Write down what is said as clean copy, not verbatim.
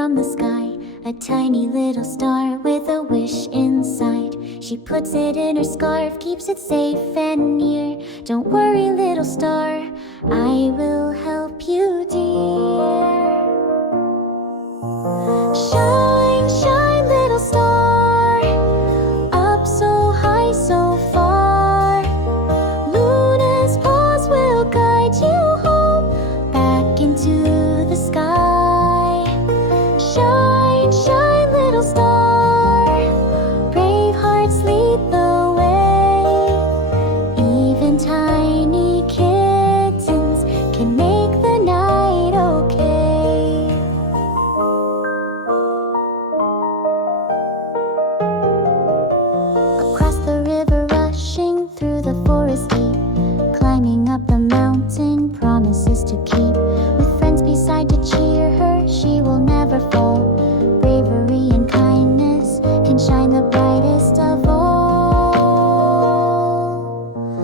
from the sky, a tiny little star with a wish inside. She puts it in her scarf, keeps it safe and near. Don't worry, little star, I will help you, dear. Shine, shine, little star, up so high, so far. Luna's paws will guide you home, back into the sky. Shine, shine, little star, brave hearts lead the way. Even tiny kittens can make the night okay. Across the river, rushing through the forest deep, climbing up the mountain, promises to keep.